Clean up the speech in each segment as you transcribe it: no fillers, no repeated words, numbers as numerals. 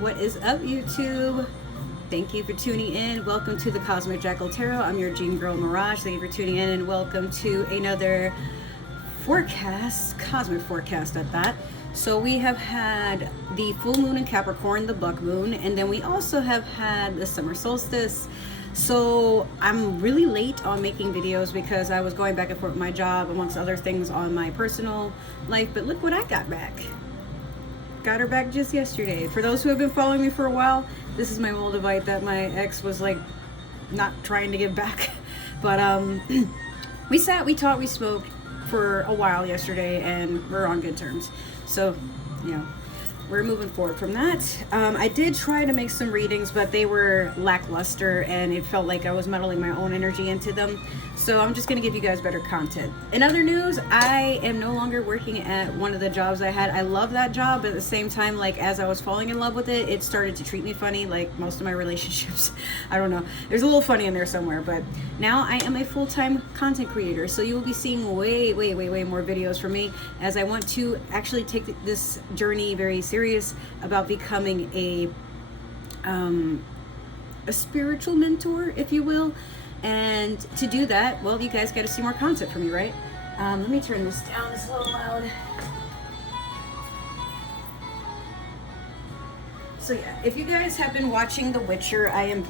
What is up, YouTube? Thank you for tuning in. Welcome to the Cosmic Jackal Tarot. I'm your Gene Girl Mirage. Thank you for tuning in and welcome to another forecast, cosmic forecast at that. So we have had the full moon in Capricorn, the buck moon, and then we also have had the summer solstice. So I'm really late on making videos because I was going back and forth with my job amongst other things on my personal life, but look what I got back. Got her back just yesterday. For those who have been following me for a while, this is my Moldavite that my ex was like not trying to give back. But we sat, we talked, we spoke for a while yesterday, and we're on good terms. So, you know, we're moving forward from that. I did try to make some readings, but they were lackluster and it felt like I was muddling my own energy into them. So I'm just gonna give you guys better content. In other news, I am no longer working at one of the jobs I had. I love that job, but at the same time, like as I was falling in love with it, it started to treat me funny, like most of my relationships. I don't know. There's a little funny in there somewhere, but now I am a full-time content creator. So you will be seeing way more videos from me as I want to actually take this journey very serious about becoming a spiritual mentor, if you will. And to do that, well, you guys got to see more content from me, right? Let me turn this down. It's a little loud. So yeah, if you guys have been watching The Witcher, I am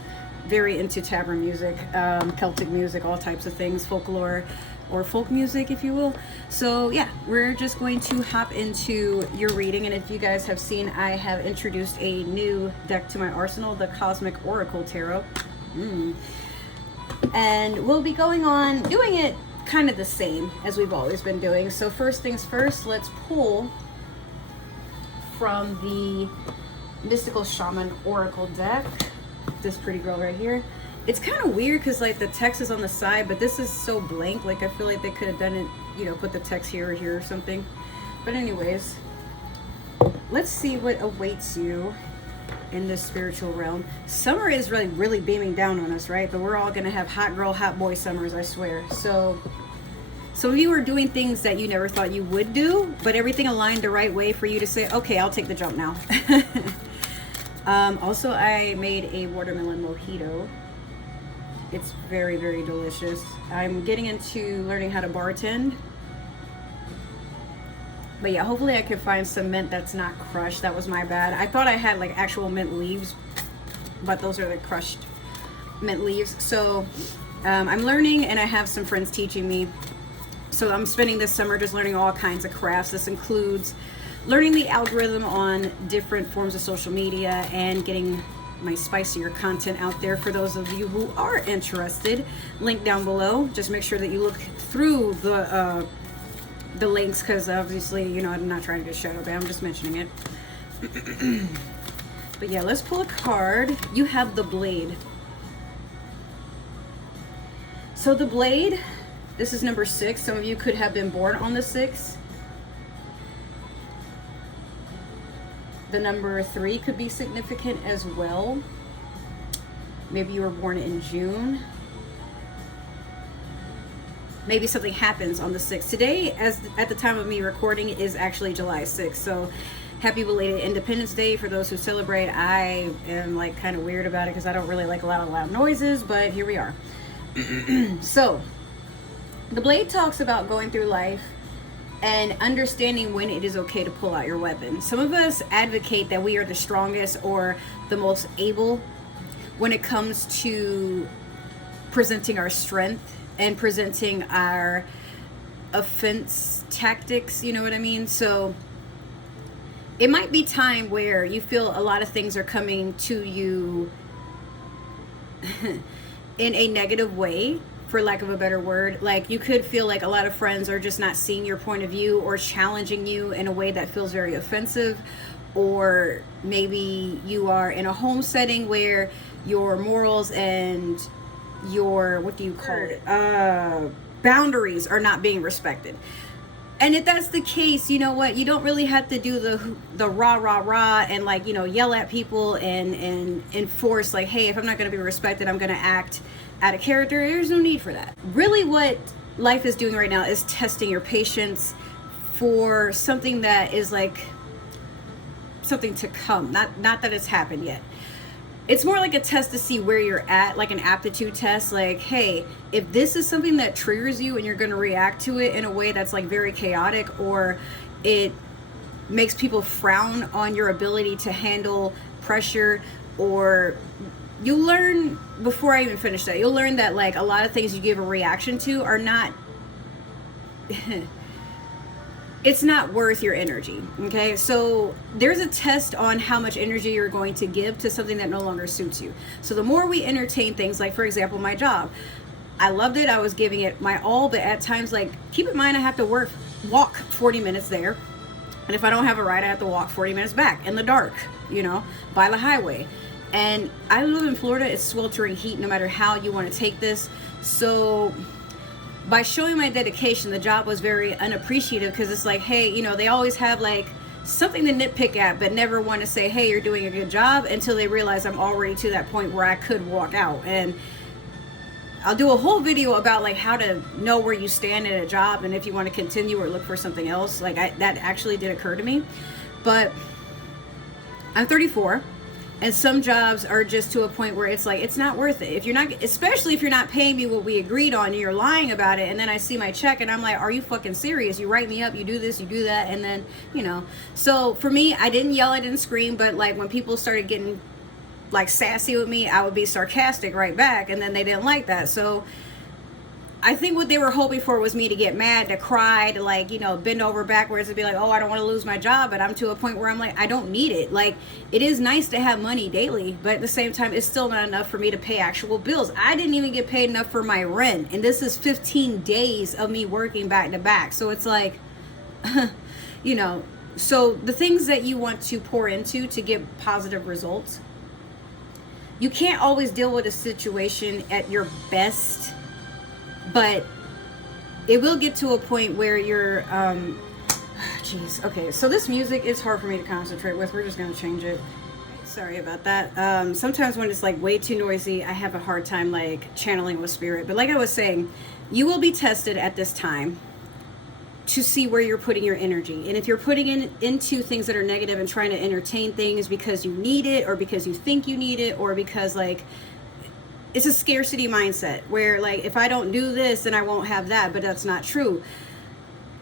very into tavern music, Celtic music, all types of things, folklore or folk music, if you will. So yeah, we're just going to hop into your reading. And if you guys have seen, I have introduced a new deck to my arsenal, the Cosmic Oracle Tarot. And we'll be going on doing it kind of the same as we've always been doing. So first things first, let's pull from the Mystical Shaman Oracle deck, this pretty girl right here. It's kind of weird because like the text is on the side, but this is so blank. Like I feel like they could have done it, you know, put the text here or here or something. But anyways, let's see what awaits you in this spiritual realm. Summer is really beaming down on us, right? But we're all gonna have hot girl, hot boy summers, I swear. So some of you are doing things that you never thought you would do, but everything aligned the right way for you to say, okay, I'll take the jump now. Also, I made a watermelon mojito. It's very delicious. I'm getting into learning how to bartend. But yeah, hopefully I can find some mint that's not crushed. That was my bad. I thought I had like actual mint leaves, but those are the crushed mint leaves. So I'm learning, and I have some friends teaching me. So I'm spending this summer just learning all kinds of crafts. This includes learning the algorithm on different forms of social media and getting my spicier content out there for those of you who are interested. Link down below. Just make sure that you look through the links, because obviously, you know, I'm not trying to get shadow banned, I'm just mentioning it. But yeah, let's pull a card. You have the Blade. So the Blade, this is number 6. Some of you could have been born on the 6th. The number 3 could be significant as well. Maybe you were born in June. Maybe something happens on the 6th. Today, as at the time of me recording, is actually July 6th. So happy belated Independence Day for those who celebrate. I am like kind of weird about it because I don't really like a lot of loud noises, but here we are. So the Blade talks about going through life and understanding when it is okay to pull out your weapon. Some of us advocate that we are the strongest or the most able when it comes to presenting our strength and presenting our offense tactics, you know what I mean? So it might be time where you feel a lot of things are coming to you in a negative way, for lack of a better word. Like you could feel like a lot of friends are just not seeing your point of view or challenging you in a way that feels very offensive. Or maybe you are in a home setting where your morals and your, what do you call it, boundaries are not being respected. And if that's the case, you know what, you don't really have to do the rah and like, you know, yell at people and enforce like, hey, if I'm not going to be respected, I'm going to act out of character. There's no need for that. Really what life is doing right now is testing your patience for something that is like something to come. Not that it's happened yet. It's more like a test to see where you're at, like an aptitude test. Like, hey, if this is something that triggers you and you're going to react to it in a way that's like very chaotic, or it makes people frown on your ability to handle pressure, or you learn, before I even finish that, you'll learn that like a lot of things you give a reaction to are not it's not worth your energy. Okay, so there's a test on how much energy you're going to give to something that no longer suits you. So the more we entertain things, like for example my job, I loved it, I was giving it my all, but at times, like, keep in mind I have to walk 40 minutes there, and if I don't have a ride I have to walk 40 minutes back in the dark, you know, by the highway. And I live in Florida, it's sweltering heat no matter how you want to take this. So by showing my dedication, the job was very unappreciative, because it's like, hey, you know, they always have like something to nitpick at, but never want to say, hey, you're doing a good job, until they realize I'm already to that point where I could walk out. And I'll do a whole video about like how to know where you stand at a job and if you want to continue or look for something else. Like that actually did occur to me. But I'm 34. And some jobs are just to a point where it's like, it's not worth it. If you're not, especially if you're not paying me what we agreed on, and you're lying about it. And then I see my check and I'm like, are you fucking serious? You write me up, you do this, you do that. And then, you know, so for me, I didn't yell, I didn't scream, but like when people started getting like sassy with me, I would be sarcastic right back. And then they didn't like that. So I think what they were hoping for was me to get mad, to cry, to like, you know, bend over backwards and be like, oh, I don't want to lose my job. But I'm to a point where I'm like, I don't need it. Like, it is nice to have money daily, but at the same time, it's still not enough for me to pay actual bills. I didn't even get paid enough for my rent. And this is 15 days of me working back to back. So it's like, you know, so the things that you want to pour into to get positive results, you can't always deal with a situation at your best. But it will get to a point where you're, geez, okay, so this music is hard for me to concentrate with. We're just going to change it. Sorry about that. Sometimes when it's like way too noisy, I have a hard time like channeling with spirit. But like I was saying, you will be tested at this time to see where you're putting your energy. And if you're putting into things that are negative and trying to entertain things because you need it, or because you think you need it, or because like, it's a scarcity mindset where like, if I don't do this, then I won't have that, but that's not true.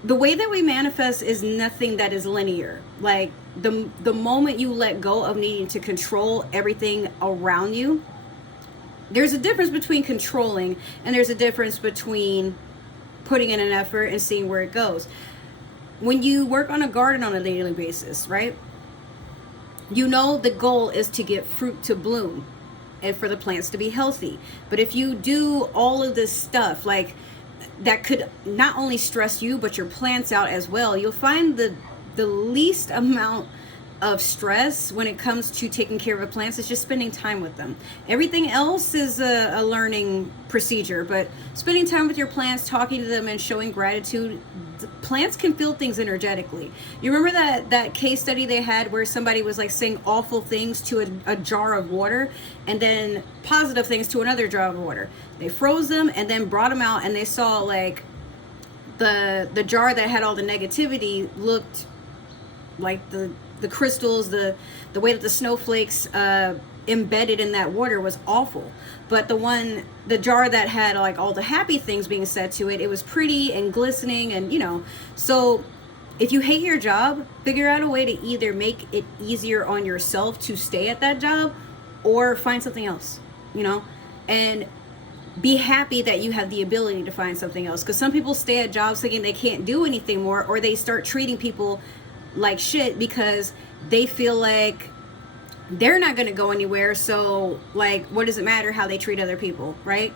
The way that we manifest is nothing that is linear. Like the moment you let go of needing to control everything around you, there's a difference between controlling and there's a difference between putting in an effort and seeing where it goes. When you work on a garden on a daily basis, right? You know the goal is to get fruit to bloom and for the plants to be healthy. But if you do all of this stuff, like that could not only stress you, but your plants out as well, you'll find the least amount of stress when it comes to taking care of the plants is just spending time with them. Everything else is a learning procedure, but spending time with your plants, talking to them and showing gratitude, plants can feel things energetically. You remember that case study they had where somebody was like saying awful things to a jar of water and then positive things to another jar of water. They froze them and then brought them out and they saw like the jar that had all the negativity looked like the crystals, the way that the snowflakes embedded in that water was awful. But the jar that had like all the happy things being said to it, it was pretty and glistening and, you know. So if you hate your job, figure out a way to either make it easier on yourself to stay at that job or find something else, you know, and be happy that you have the ability to find something else. Because some people stay at jobs thinking they can't do anything more, or they start treating people like shit because they feel like they're not going to go anywhere. So like, what does it matter how they treat other people, right?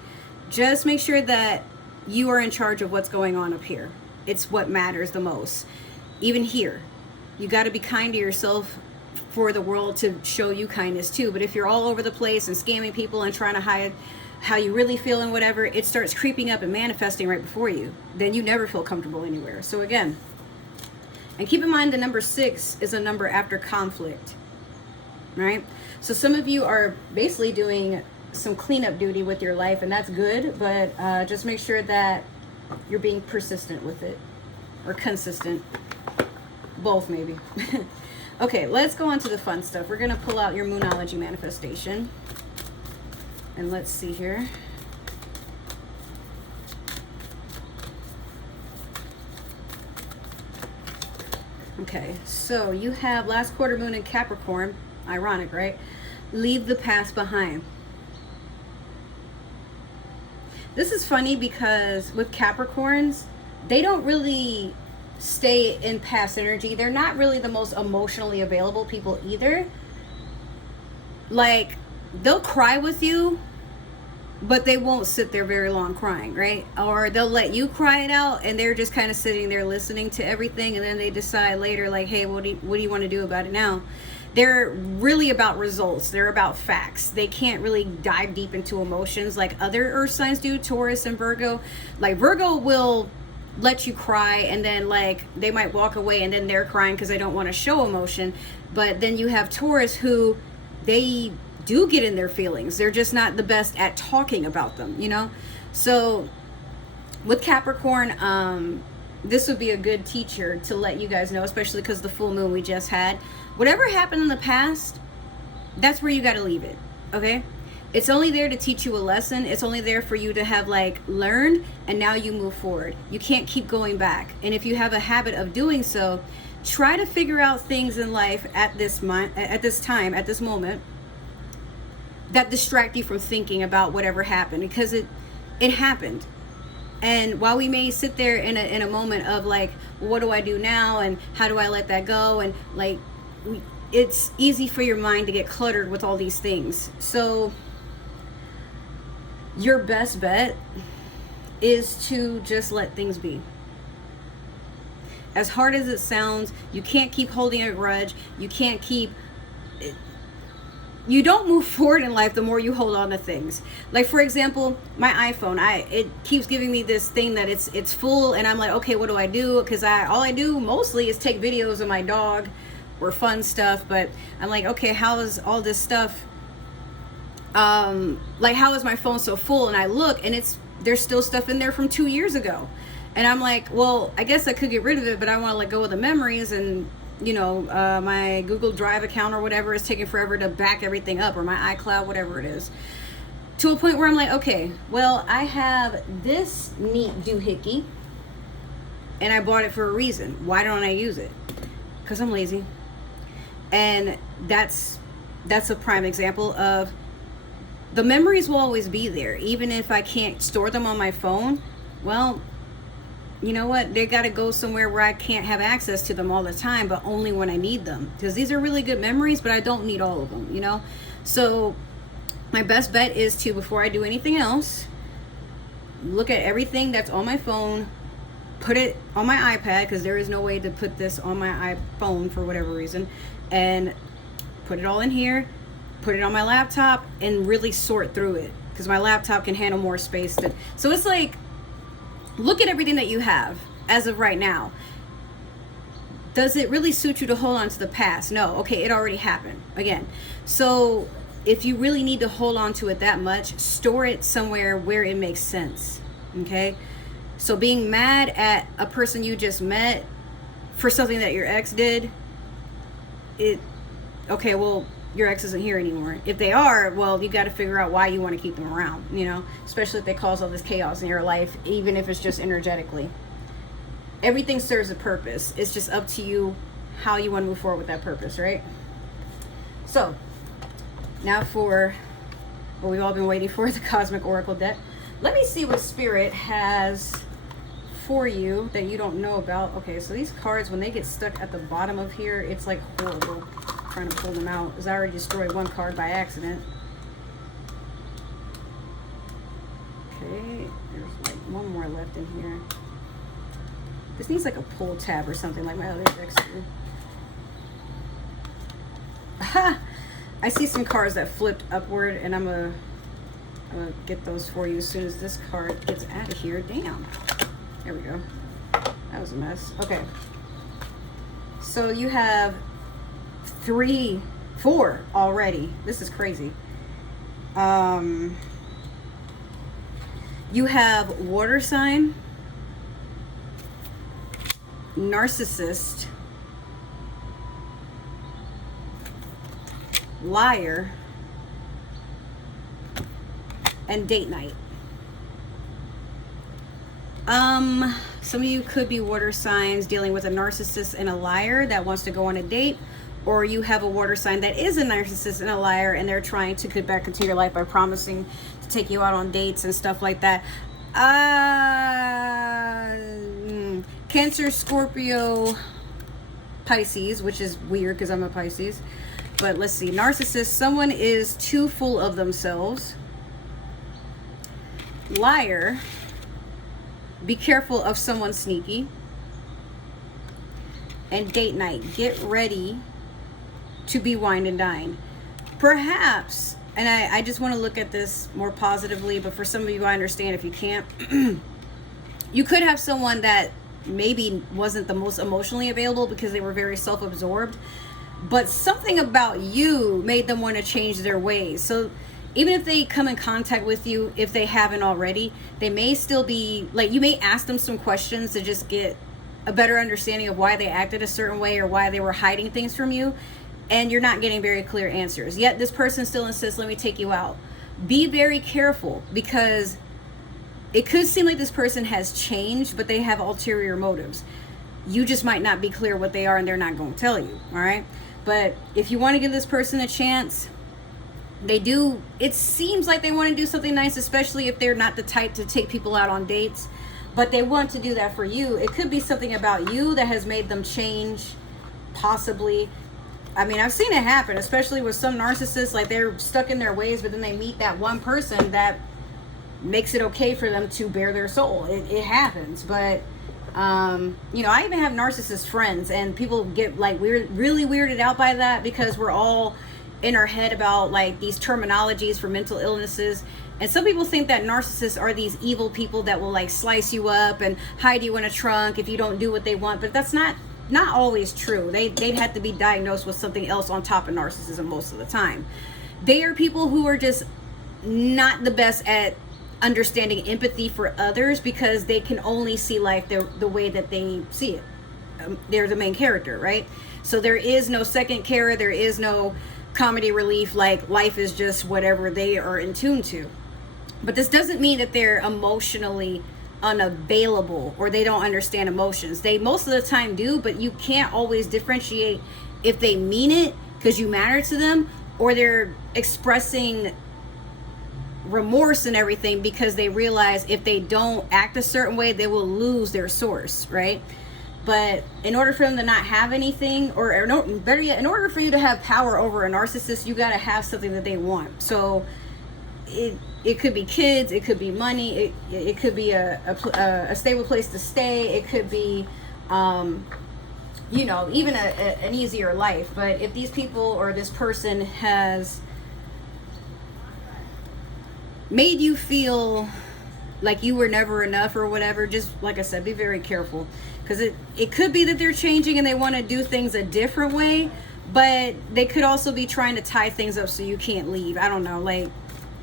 Just make sure that you are in charge of what's going on up here. It's what matters the most. Even here, you got to be kind to yourself for the world to show you kindness too. But if you're all over the place and scamming people and trying to hide how you really feel and whatever, it starts creeping up and manifesting right before you. Then you never feel comfortable anywhere. So again, and keep in mind the number 6 is a number after conflict, right? So some of you are basically doing some cleanup duty with your life, and that's good, but just make sure that you're being persistent with it, or consistent, both maybe. Okay, let's go on to the fun stuff. We're going to pull out your Moonology manifestation. And let's see here. Okay, so you have last quarter moon in Capricorn. Ironic, right? Leave the past behind. This is funny because with Capricorns, they don't really stay in past energy. They're not really the most emotionally available people either. Like, they'll cry with you, but they won't sit there very long crying, right? Or they'll let you cry it out, and they're just kind of sitting there listening to everything, and then they decide later, like, hey, what do you want to do about it now? They're really about results. They're about facts. They can't really dive deep into emotions like other earth signs do, Taurus and Virgo. Like, Virgo will let you cry, and then, like, they might walk away, and then they're crying because they don't want to show emotion. But then you have Taurus, who they do get in their feelings. They're just not the best at talking about them, you know? So with Capricorn, this would be a good teacher to let you guys know, especially because the full moon we just had. Whatever happened in the past, that's where you got to leave it, okay? It's only there to teach you a lesson. It's only there for you to have, like, learned, and now you move forward. You can't keep going back. And if you have a habit of doing so, try to figure out things in life at this time, at this moment, that distract you from thinking about whatever happened, because it happened. And while we may sit there in a moment of, like, what do I do now, and how do I let that go, and, like, it's easy for your mind to get cluttered with all these things. So your best bet is to just let things be. As hard as it sounds, you can't keep holding a grudge. You can't keep... You don't move forward in life the more you hold on to things. Like, for example, my iPhone, it keeps giving me this thing that it's full, and I'm like, okay, what do I do? Because all I do mostly is take videos of my dog or fun stuff. But I'm like, okay, how is all this stuff, like, how is my phone so full? And I look, and there's still stuff in there from 2 years ago. And I'm like, well, I guess I could get rid of it, but I want to let go of the memories. And you know, my Google Drive account or whatever is taking forever to back everything up, or my iCloud, whatever it is, to a point where I'm like, okay, well, I have this neat doohickey, and I bought it for a reason. Why don't I use it? Because I'm lazy. And that's a prime example of the memories will always be there, even if I can't store them on my phone. Well, you know what? They got to go somewhere where I can't have access to them all the time, but only when I need them. Because these are really good memories, but I don't need all of them, you know? So my best bet is to, before I do anything else, look at everything that's on my phone, put it on my iPad, because there is no way to put this on my iPhone for whatever reason, and put it all in here, put it on my laptop, and really sort through it, because my laptop can handle more space. So it's like, look at everything that you have as of right now. Does it really suit you to hold on to the past? No. Okay, it already happened. Again. So if you really need to hold on to it that much, store it somewhere where it makes sense. Okay? So being mad at a person you just met for something that your ex did, okay, well, your ex isn't here anymore. If they are, well, you got to figure out why you want to keep them around, you know, especially if they cause all this chaos in your life, even if it's just energetically. Everything serves a purpose. It's just up to you how you want to move forward with that purpose, right? So now for what we've all been waiting for, the Cosmic Oracle deck. Let me see what Spirit has for you that you don't know about. Okay, so these cards, when they get stuck at the bottom of here, it's like horrible trying to pull them out, because I already destroyed one card by accident. Okay, there's like one more left in here. This needs like a pull tab or something like my other decks do. Aha! I see some cards that flipped upward, and I'm gonna get those for you as soon as this card gets out of here. Damn. There we go. That was a mess. Okay. So you have 4 already. This is crazy. You have water sign, narcissist, liar, and date night. Some of you could be water signs dealing with a narcissist and a liar that wants to go on a date, or you have a water sign that is a narcissist and a liar, and they're trying to get back into your life by promising to take you out on dates and stuff like that. Cancer, Scorpio, Pisces, which is weird because I'm a Pisces. But let's see. Narcissist, someone is too full of themselves. Liar, be careful of someone sneaky. And date night, get ready to be wined and dined. Perhaps, and I just want to look at this more positively, but for some of you, I understand if you can't. You could have someone that maybe wasn't the most emotionally available because they were very self-absorbed, but something about you made them want to change their ways. So even if they come in contact with you, if they haven't already, they may still be, like, you may ask them some questions to just get a better understanding of why they acted a certain way or why they were hiding things from you, and you're not getting very clear answers. Yet this person still insists, let me take you out. Be very careful, because it could seem like this person has changed, but they have ulterior motives. You just might not be clear what they are, and they're not going to tell you, all right? But if you want to give this person a chance, they do. It seems like they want to do something nice, especially if they're not the type to take people out on dates, but they want to do that for you. It could be something about you that has made them change, possibly. I mean, I've seen it happen, especially with some narcissists, like they're stuck in their ways, but then they meet that one person that makes it okay for them to bare their soul. It happens. But you know, I even have narcissist friends, and people get like really weirded out by that, because we're all in our head about like these terminologies for mental illnesses. And some people think that narcissists are these evil people that will like slice you up and hide you in a trunk if you don't do what they want. But that's not always true. They'd have to be diagnosed with something else on top of narcissism most of the time. They are people who are just not the best at understanding empathy for others, because they can only see life the way that they see it. They're the main character, right? So there is no second care, there is no comedy relief, like life is just whatever they are in tune to. But this doesn't mean that they're emotionally unavailable or they don't understand emotions. They most of the time do, but you can't always differentiate if they mean it because you matter to them, or they're expressing remorse and everything because they realize if they don't act a certain way, they will lose their source, right? But in order for them to not have anything, or no, better yet, in order for you to have power over a narcissist, you got to have something that they want. So it could be kids, it could be money, it could be a stable place to stay, it could be you know, even an easier life. But if these people or this person has made you feel like you were never enough or whatever, just like I said, be very careful, because it could be that they're changing and they want to do things a different way, but they could also be trying to tie things up so you can't leave. I don't know, like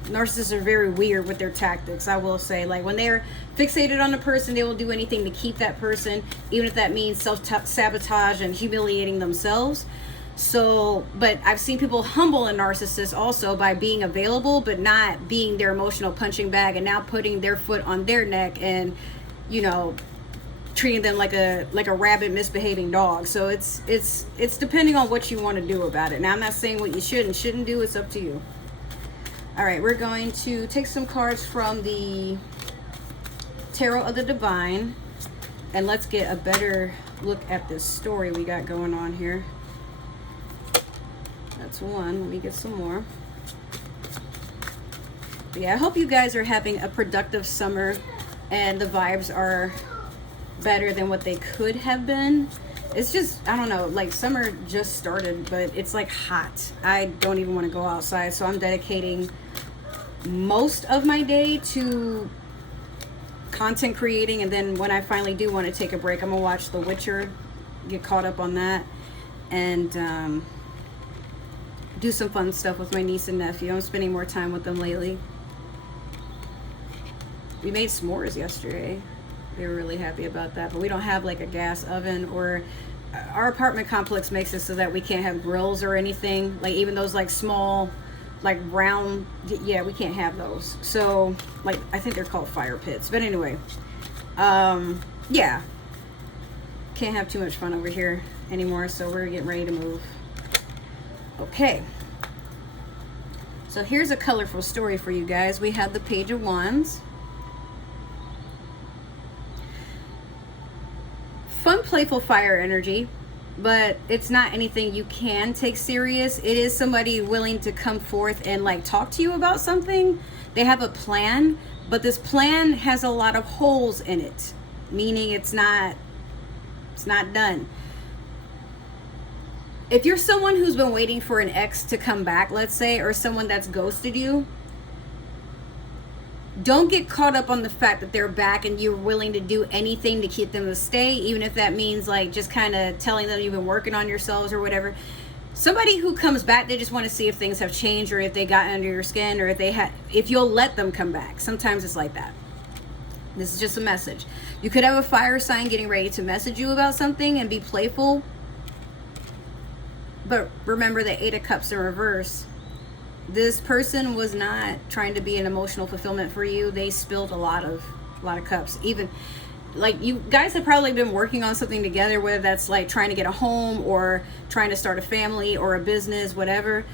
narcissists are very weird with their tactics, I will say. Like when they're fixated on a person, they will do anything to keep that person, even if that means self-sabotage and humiliating themselves. So, but I've seen people humble a narcissist also by being available, but not being their emotional punching bag, and now putting their foot on their neck and, you know, treating them like a rabid misbehaving dog. So it's depending on what you want to do about it. Now, I'm not saying what you should and shouldn't do. It's up to you. All right, we're going to take some cards from the Tarot of the Divine, and let's get a better look at this story we got going on here. That's one. Let me get some more. But yeah, I hope you guys are having a productive summer and the vibes are better than what they could have been. It's just, I don't know, like summer just started, but it's like hot. I don't even want to go outside, so I'm dedicating most of my day to content creating, and then when I finally do want to take a break, I'm gonna watch The Witcher, get caught up on that, and do some fun stuff with my niece and nephew. I'm spending more time with them lately. We made s'mores yesterday. They were really happy about that, but we don't have like a gas oven or our apartment complex makes it so that we can't have grills or anything, like even those like small, like round, yeah, we can't have those. So like I think they're called fire pits, but anyway, yeah, can't have too much fun over here anymore, so we're getting ready to move. Okay, so here's a colorful story for you guys. We have the Page of Wands. Fun, playful fire energy, but it's not anything you can take serious. It is somebody willing to come forth and like talk to you about something. They have a plan, but this plan has a lot of holes in it, meaning it's not done. If you're someone who's been waiting for an ex to come back, let's say, or someone that's ghosted you, don't get caught up on the fact that they're back and you're willing to do anything to keep them to stay, even if that means like just kind of telling them you've been working on yourselves or whatever. Somebody who comes back, they just want to see if things have changed or if they got under your skin or if you'll let them come back. Sometimes it's like that. This is just a message. You could have a fire sign getting ready to message you about something and be playful. But remember the Eight of Cups in reverse. This person was not trying to be an emotional fulfillment for you. They spilled a lot of cups. Even like you guys have probably been working on something together, whether that's like trying to get a home or trying to start a family or a business, whatever.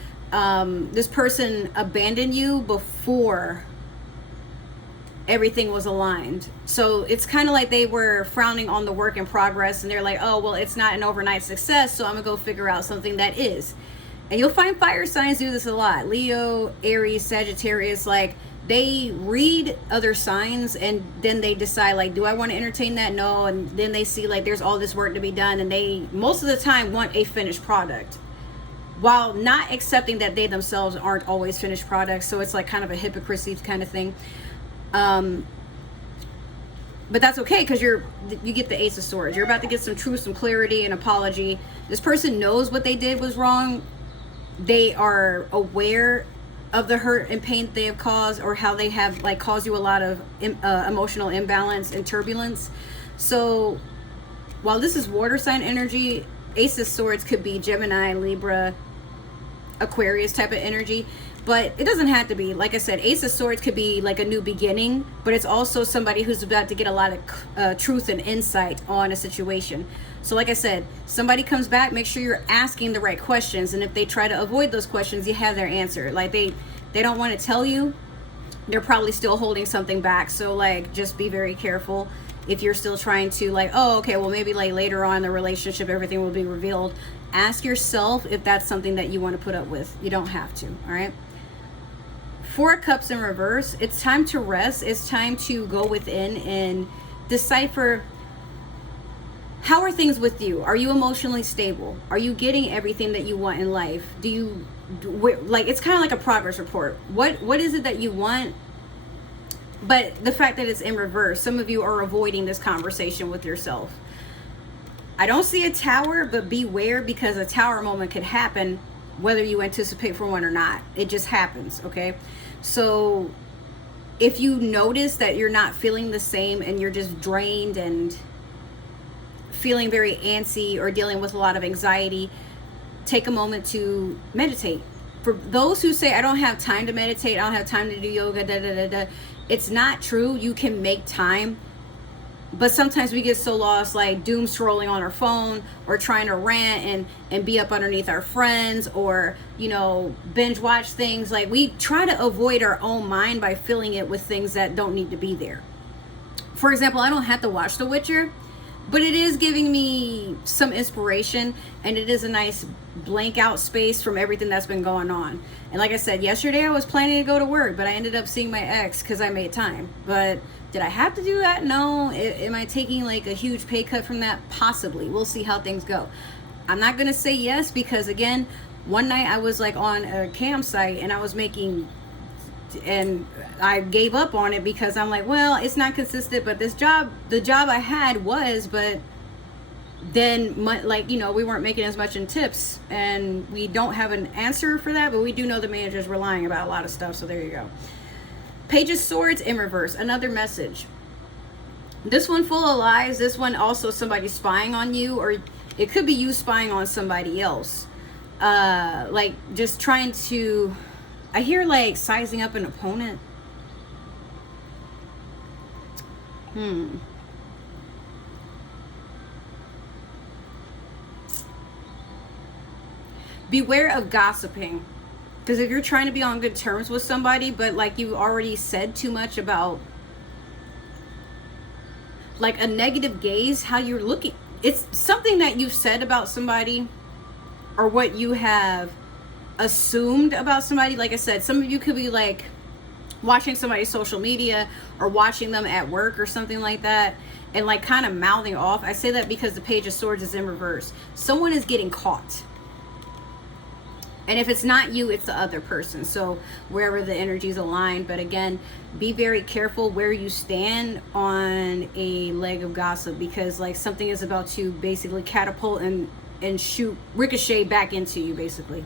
This person abandoned you before everything was aligned. So it's kind of like they were frowning on the work in progress and they're like, oh, well, it's not an overnight success, so I'm gonna go figure out something that is. And you'll find fire signs do this a lot. Leo, Aries, Sagittarius, like they read other signs and then they decide like, do I want to entertain that? No. And then they see like there's all this work to be done and they most of the time want a finished product while not accepting that they themselves aren't always finished products. So it's like kind of a hypocrisy kind of thing. But that's okay because you get the Ace of Swords. You're about to get some truth, some clarity, an apology. This person knows what they did was wrong. They are aware of the hurt and pain they have caused or how they have like caused you a lot of emotional imbalance and turbulence. So while this is water sign energy, Ace of Swords could be Gemini, Libra, Aquarius type of energy. But it doesn't have to be. Like I said, Ace of Swords could be like a new beginning, but it's also somebody who's about to get a lot of truth and insight on a situation. So like I said, somebody comes back, make sure you're asking the right questions. And if they try to avoid those questions, you have their answer. Like they don't want to tell you, they're probably still holding something back. So like, just be very careful. If you're still trying to like, oh, okay, well maybe like later on in the relationship, everything will be revealed. Ask yourself if that's something that you want to put up with. You don't have to, all right? Four of Cups in reverse. It's time to rest. It's time to go within and decipher, how are things with you? Are you emotionally stable? Are you getting everything that you want in life? Like it's kind of like a progress report. What is it that you want? But the fact that it's in reverse, some of you are avoiding this conversation with yourself. I don't see a tower, but beware because a tower moment could happen whether you anticipate for one or not. It just happens, okay? So if you notice that you're not feeling the same and you're just drained and feeling very antsy or dealing with a lot of anxiety, take a moment to meditate. For those who say, I don't have time to meditate, I don't have time to do yoga, it's not true. You can make time. But sometimes we get so lost, like doom scrolling on our phone or trying to rant and be up underneath our friends or, you know, binge watch things. Like we try to avoid our own mind by filling it with things that don't need to be there. For example, I don't have to watch The Witcher, but it is giving me some inspiration and it is a nice blank out space from everything that's been going on. And like I said, yesterday I was planning to go to work, but I ended up seeing my ex because I made time. But did I have to do that? No. Am I taking like a huge pay cut from that? Possibly. We'll see how things go. I'm not going to say yes because again, one night I was like on a campsite and I was making, and I gave up on it because I'm like, well, it's not consistent, but the job I had was, but then like, you know, we weren't making as much in tips and we don't have an answer for that, but we do know the manager's relying about a lot of stuff. So there you go. Page of Swords in reverse, another message. This one full of lies. This one also somebody spying on you, or It could be you spying on somebody else. Like just trying to, I hear like sizing up an opponent. Beware of gossiping. Because if you're trying to be on good terms with somebody, but like you already said too much about like a negative gaze, how you're looking, it's something that you've said about somebody or what you have assumed about somebody. Like I said, some of you could be like watching somebody's social media or watching them at work or something like that and like kind of mouthing off. I say that because the Page of Swords is in reverse. Someone is getting caught. And if it's not you, it's the other person. So wherever the energies align. But again, be very careful where you stand on a leg of gossip, because like something is about to basically catapult and shoot, ricochet back into you basically.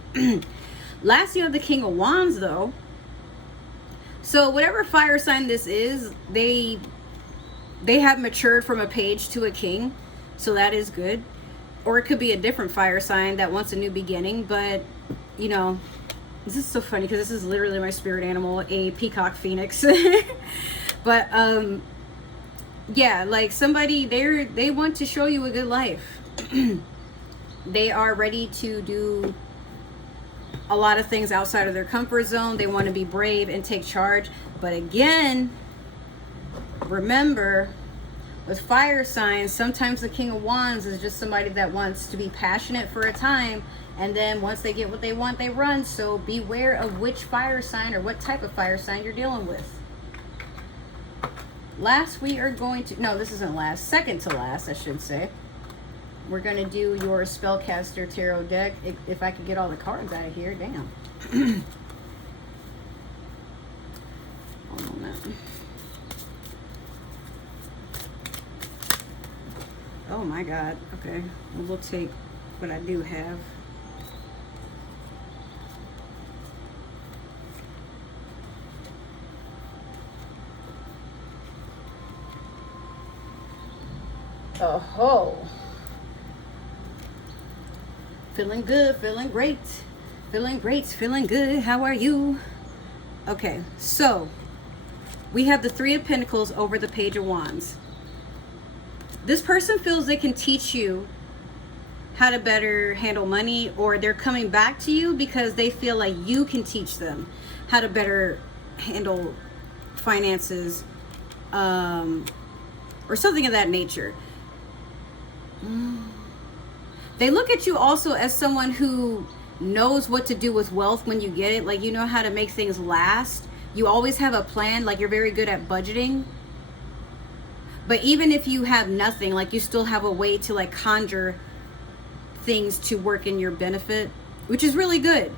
Last, you have the King of Wands though. So whatever fire sign this is, they have matured from a page to a king. So that is good. Or it could be a different fire sign that wants a new beginning. But you know, this is so funny because this is literally my spirit animal, a peacock phoenix. But yeah, like somebody, they want to show you a good life. They are ready to do a lot of things outside of their comfort zone. They want to be brave and take charge. But again, remember, with fire signs, sometimes the King of Wands is just somebody that wants to be passionate for a time, and then once they get what they want, they run. So beware of which fire sign or what type of fire sign you're dealing with. Last, we are going to, no, this isn't last, second to last, I should say. We're going to do your Spellcaster Tarot deck. If I could get all the cards out of here, damn. Hold on a minute. Oh my God. Okay. Well, we'll take what I do have. Oh, feeling good, feeling great, feeling great, feeling good. How are you? Okay, so we have the Three of Pentacles over the Page of Wands. This person feels they can teach you how to better handle money, or they're coming back to you because they feel like you can teach them how to better handle finances, or something of that nature. They look at you also as someone who knows what to do with wealth when you get it. Like, you know how to make things last. You always have a plan. Like, you're very good at budgeting. But even if you have nothing, like, you still have a way to like conjure things to work in your benefit, which is really good.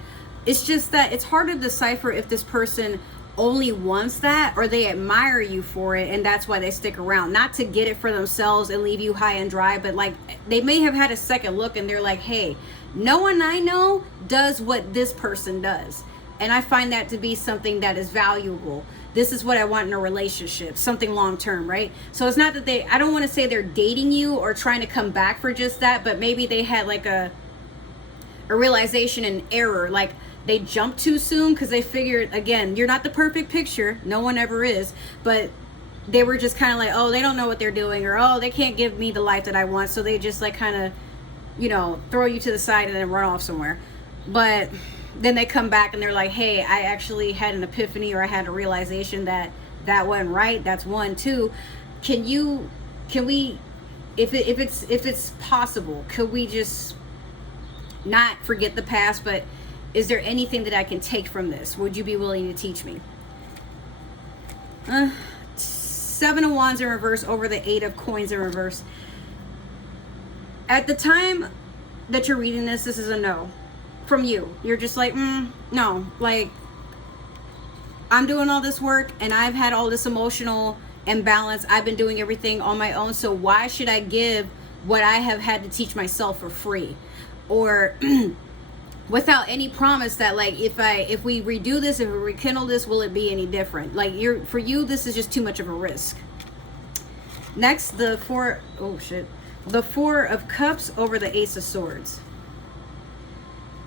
It's just that it's hard to decipher if this person only wants that or they admire you for it, and that's why they stick around, not to get it for themselves and leave you high and dry, but like they may have had a second look and they're like, hey, no one I know does what this person does, and I find that to be something that is valuable. This is what I want in a relationship, something long term, right? So it's not that I don't want to say they're dating you or trying to come back for just that, but maybe they had like a realization and error, like they jumped too soon because they figured, again, you're not the perfect picture. No one ever is. But they were just kind of like, oh, they don't know what they're doing, or, oh, they can't give me the life that I want. So they just like kind of, you know, throw you to the side and then run off somewhere. But then they come back and they're like, hey, I actually had an epiphany, or I had a realization that wasn't right. That's one. Two, can we, if it's possible, could we just not forget the past, but is there anything that I can take from this? Would you be willing to teach me? Seven of Wands in reverse over the Eight of Coins in reverse. At the time that you're reading this is a no from you. You're just like, no. Like, I'm doing all this work and I've had all this emotional imbalance. I've been doing everything on my own. So why should I give what I have had to teach myself for free? Or without any promise that like if we redo this, if we rekindle this, will it be any different? Like, for you this is just too much of a risk. Next, the The Four of Cups over the Ace of Swords.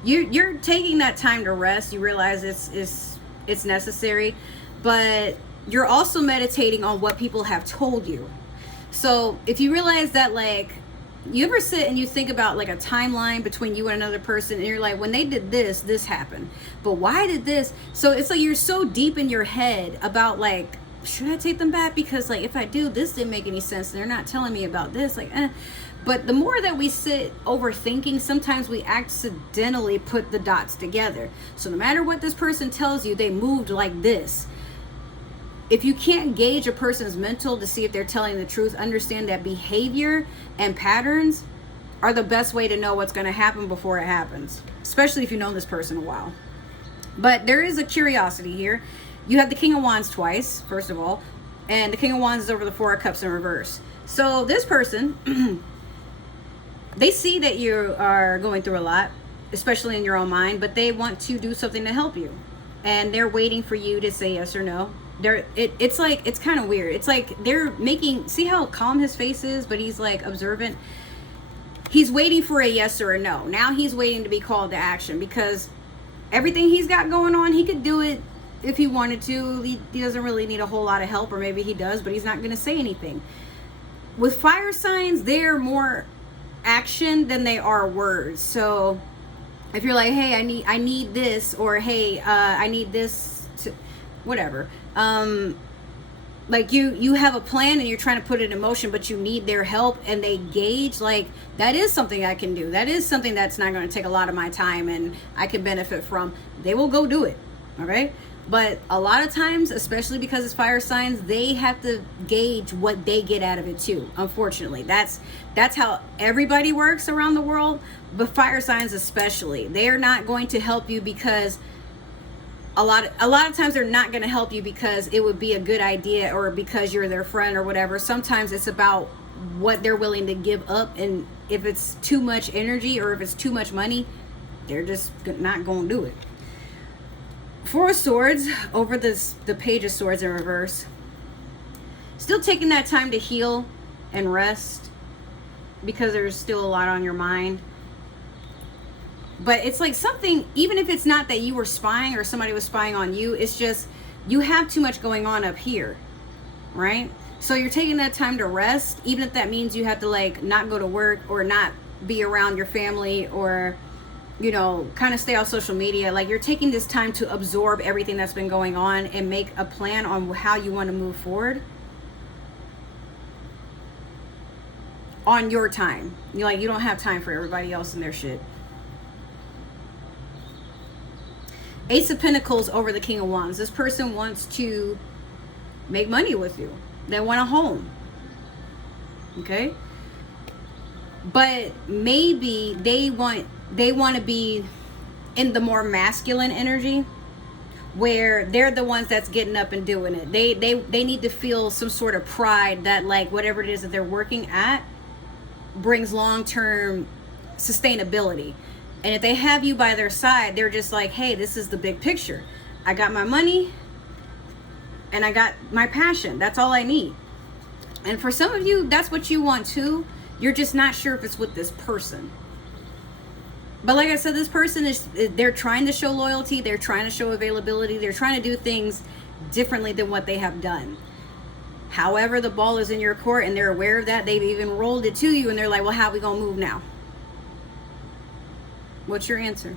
You're taking that time to rest. You realize it's necessary, but you're also meditating on what people have told you. So if you realize that, like, you ever sit and you think about like a timeline between you and another person, and you're like, when they did this, this happened, but why did this? So it's like you're so deep in your head about, like, should I take them back? Because, like, if I do, this didn't make any sense. They're not telling me about this. Like, But the more that we sit overthinking, sometimes we accidentally put the dots together. So no matter what this person tells you, they moved like this. If you can't gauge a person's mental to see if they're telling the truth, understand that behavior and patterns are the best way to know what's going to happen before it happens, especially if you know this person a while. But there is a curiosity here. You have the King of Wands twice, first of all, and the King of Wands is over the Four of Cups in reverse. So this person, they see that you are going through a lot, especially in your own mind, but they want to do something to help you. And they're waiting for you to say yes or no. It's like, it's kind of weird. It's like they're making, see how calm his face is, but he's like observant. He's waiting for a yes or a no. Now he's waiting to be called to action, because everything he's got going on, he could do it if he wanted to. He doesn't really need a whole lot of help, or maybe he does, but he's not going to say anything. With fire signs, they're more action than they are words. So if you're like, hey, I need this, or hey, I need this to whatever, like you have a plan and you're trying to put it in motion, but you need their help, and they gauge, like, that is something I can do, that is something that's not going to take a lot of my time and I can benefit from, they will go do it. Okay. But a lot of times, especially because it's fire signs, they have to gauge what they get out of it too. Unfortunately, that's how everybody works around the world, but fire signs especially. They're not going to help you because a lot of times they're not going to help you because it would be a good idea, or because you're their friend or whatever. Sometimes it's about what they're willing to give up, and if it's too much energy or if it's too much money, they're just not going to do it. Four of Swords over the Page of Swords in reverse. Still taking that time to heal and rest, because there's still a lot on your mind. But it's like something, even if it's not that you were spying or somebody was spying on you, it's just you have too much going on up here, right? So you're taking that time to rest, even if that means you have to, like, not go to work or not be around your family, or, you know, kind of stay off social media. Like, you're taking this time to absorb everything that's been going on and make a plan on how you want to move forward on your time. You're like, you don't have time for everybody else and their shit. Ace of Pentacles over the King of Wands. This person wants to make money with you. They want a home. Okay? But maybe they want to be in the more masculine energy, where they're the ones that's getting up and doing it. They need to feel some sort of pride that, like, whatever it is that they're working at brings long-term sustainability. And if they have you by their side, they're just like, hey, this is the big picture. I got my money and I got my passion. That's all I need. And for some of you, that's what you want too. You're just not sure if it's with this person. But like I said, this person they're trying to show loyalty. They're trying to show availability. They're trying to do things differently than what they have done. However, the ball is in your court and they're aware of that. They've even rolled it to you and they're like, well, how are we going to move now? What's your answer?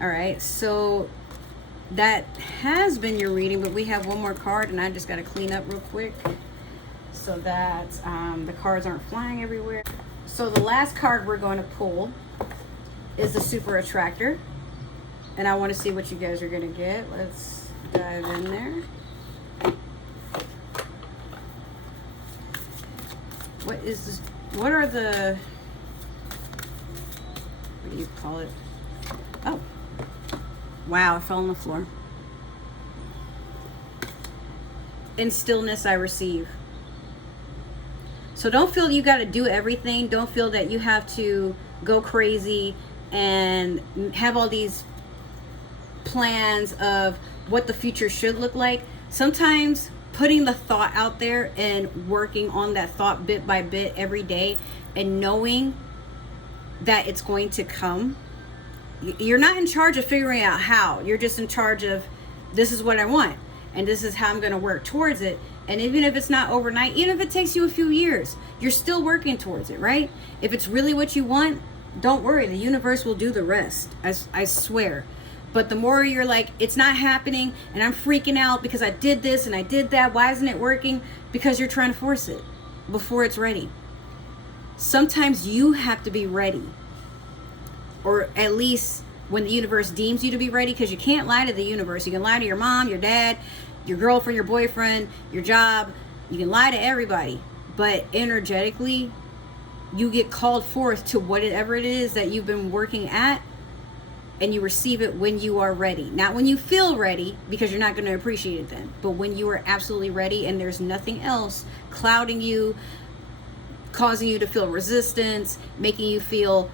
All right, so that has been your reading, but we have one more card and I just got to clean up real quick so that the cards aren't flying everywhere. So the last card we're going to pull is the Super Attractor, and I want to see what you guys are going to get. Let's dive in there. What is this? What are the, what do you call it? Oh, wow, I fell on the floor. In stillness I receive. So don't feel you got to do everything. Don't feel that you have to go crazy and have all these plans of what the future should look like. Sometimes putting the thought out there and working on that thought bit by bit every day and knowing that it's going to come. You're not in charge of figuring out how. You're just in charge of, this is what I want and this is how I'm going to work towards it. And even if it's not overnight, even if it takes you a few years, you're still working towards it, right? If it's really what you want, don't worry, the universe will do the rest. I swear. But the more you're like, it's not happening and I'm freaking out because I did this and I did that, why isn't it working? Because you're trying to force it before it's ready. Sometimes you have to be ready, or at least when the universe deems you to be ready, because you can't lie to the universe. You can lie to your mom, your dad, your girlfriend, your boyfriend, your job. You can lie to everybody, but energetically you get called forth to whatever it is that you've been working at, and you receive it when you are ready. Not when you feel ready, because you're not going to appreciate it then, but when you are absolutely ready and there's nothing else clouding you, causing you to feel resistance, making you feel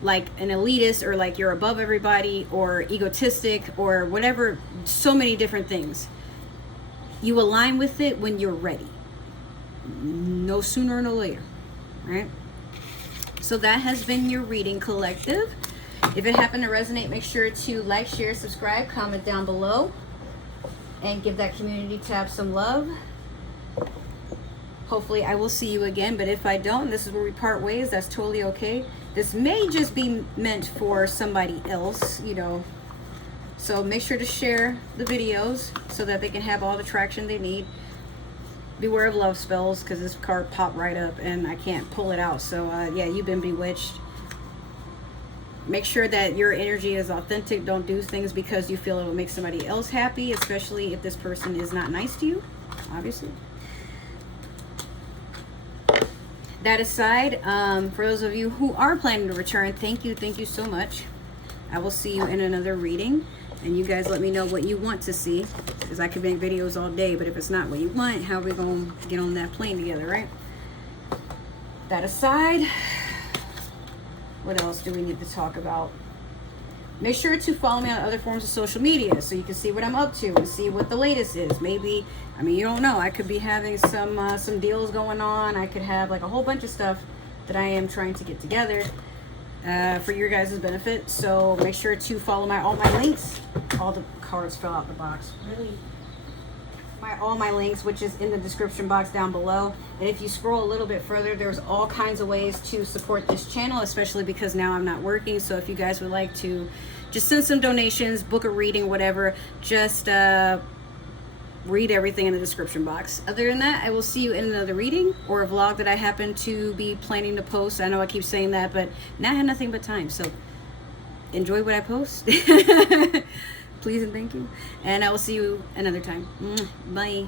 like an elitist or like you're above everybody or egotistic or whatever, so many different things. You align with it when you're ready. No sooner, no later, right? So that has been your reading, collective. If it happened to resonate, make sure to like, share, subscribe, comment down below, and give that community tab some love. Hopefully I will see you again, but if I don't, this is where we part ways. That's totally okay. This may just be meant for somebody else, you know. So make sure to share the videos so that they can have all the traction they need. Beware of love spells, because this card popped right up and I can't pull it out. So yeah, you've been bewitched. Make sure that your energy is authentic. Don't do things because you feel it will make somebody else happy, especially if this person is not nice to you, obviously. That aside, for those of you who are planning to return, thank you so much. I will see you in another reading, and you guys let me know what you want to see, because I could make videos all day, but if it's not what you want, how are we going to get on that plane together, right? That aside, what else do we need to talk about? Make sure to follow me on other forms of social media so you can see what I'm up to and see what the latest is. Maybe, I mean, you don't know. I could be having some deals going on. I could have like a whole bunch of stuff that I am trying to get together for your guys' benefit. So make sure to follow all my links. All the cards fell out the box. Really? All my links, which is in the description box down below. And if you scroll a little bit further, there's all kinds of ways to support this channel, especially because now I'm not working. So if you guys would like to just send some donations, book a reading, whatever, just read everything in the description box. Other than that, I will see you in another reading or a vlog that I happen to be planning to post. I know I keep saying that, but now I have nothing but time, so enjoy what I post. Please and thank you, and I will see you another time. Bye.